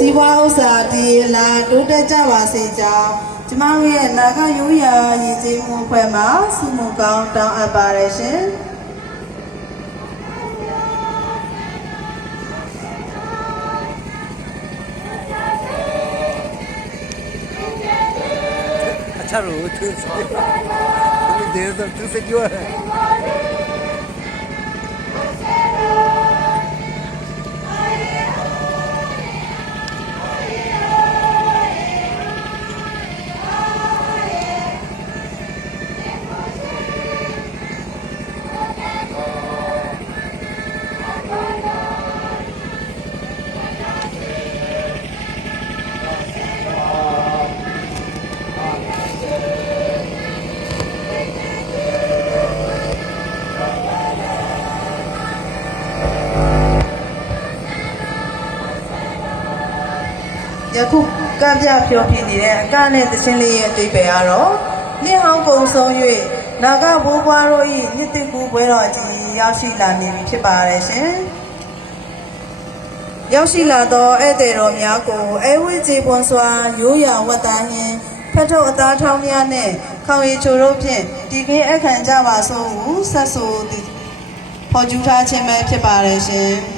စီးပွားဥစ္စာတည်လာတိုးတက်ကြပါစေကြောင်းကျမတို့ရဲ့နာဂရိုးရာရည်ကြီးမှုအဖွဲ့မှဆုမွန်ကောင်းတောင်းအပ်ပါတယ်ရှင်အချာလို့သူစတယ်သူစကြောယခုကပြဖြောပြနေတဲ့အကနဲ့သချင်းလေးရဲ့အဓိပ္ပာယ်ကတော့နှစ်ဟောင်းကုံဆုံး၍နာဂဘိုးဘွားတို့၏နှစ်သိကူပွဲတော်ကြီးရောက်ရှိလာနေပြီဖြစ်ပါတယ်ရှင်ရောက်ရှိလာသောဧည့်သည်တော်များကိုအဲဝိကျေပွန်စွာရိုးရာဝတ်သားရင်ဖတ်ထုတ်အသားထောင်းများနဲ့ခေါင်ရည်ချိုတို့ဖြင့်ဒီကင်းအခမ်းကြပါစို့ဟုဆက်ဆိုသည်ဖော်ကျူးထားခြင်းပဲဖြစ်ပါတယ်ရှင်